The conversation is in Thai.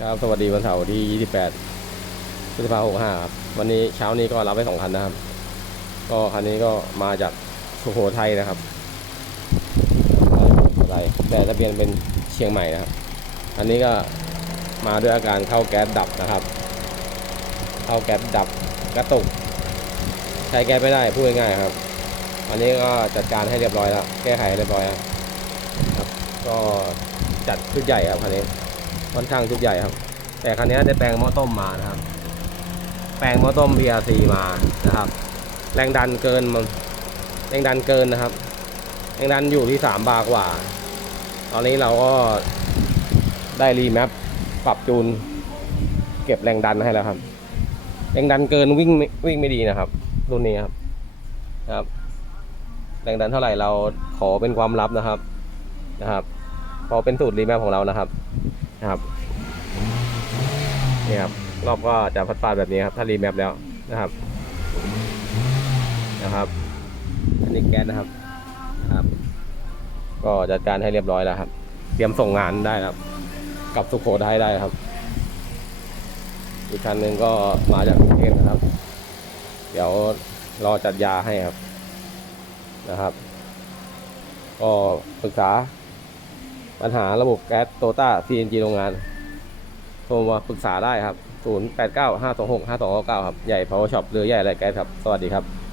ครับสวัสดีวันเสาร์ที่ 28พฤษภาคม65ครับ วันนี้เช้านี้ก็รับไปสองคันนะครับ ก็คันนี้ก็มาจากสุโขทัยนะครับอะไรแต่ทะเบียนเป็นเชียงใหม่นะครับ อันนี้ก็มาด้วยอาการเข้าแก๊สดับนะครับ เข้าแก๊สดับกระตุก ใช้แก๊สไม่ได้พูดง่ายๆครับ อันนี้ก็จัดการให้เรียบร้อยแล้ว แก้ไขเรียบร้อยแล้วครับ ก็จัดชุดใหญ่ครับคันนี้ ค่อนข้างชุดใหญ่ครับ แต่คันนี้ได้แปลงหม้อต้มมานะครับ แปลงหม้อต้ม PRC มานะครับ แรงดันเกินมันแรงดันเกินนะครับ แรงดันอยู่ที่สามบาร์กว่า ตอนนี้เราก็ได้รีแมปปรับจูน เก็บแรงดันให้แล้วครับ แรงดันเกินวิ่งวิ่งไม่ดีนะครับรุ่นนี้ครับครับแรงดันเท่าไหร่เราขอเป็นความลับนะครับนะครับเพอเป็นสูตรรีแมปของเรานะครับ นะครับนี่ครับรอบก็จะพัดฟาดแบบนี้ครับถ้ารีแมปแล้วนะครับนะครับ อันนี้แก๊สนะครับครับ ก็จัดการให้เรียบร้อยแล้วครับ เตรียมส่งงานได้ครับกลับสุโขทัยได้ครับ อีกคันหนึ่งก็มาจากกรุงเทพนะครับ เดี๋ยวรอจัดยาให้ครับนะครับ ก็ปรึกษา ปัญหาระบบแก๊สโตต้า CNG โรงงาน โทรมาปรึกษาได้ครับ 0 8 9 5 2 6 5 2 9 9 ครับ ใหญ่ Power Shop หรือใหญ่อะไรแก๊สครับ สวัสดีครับ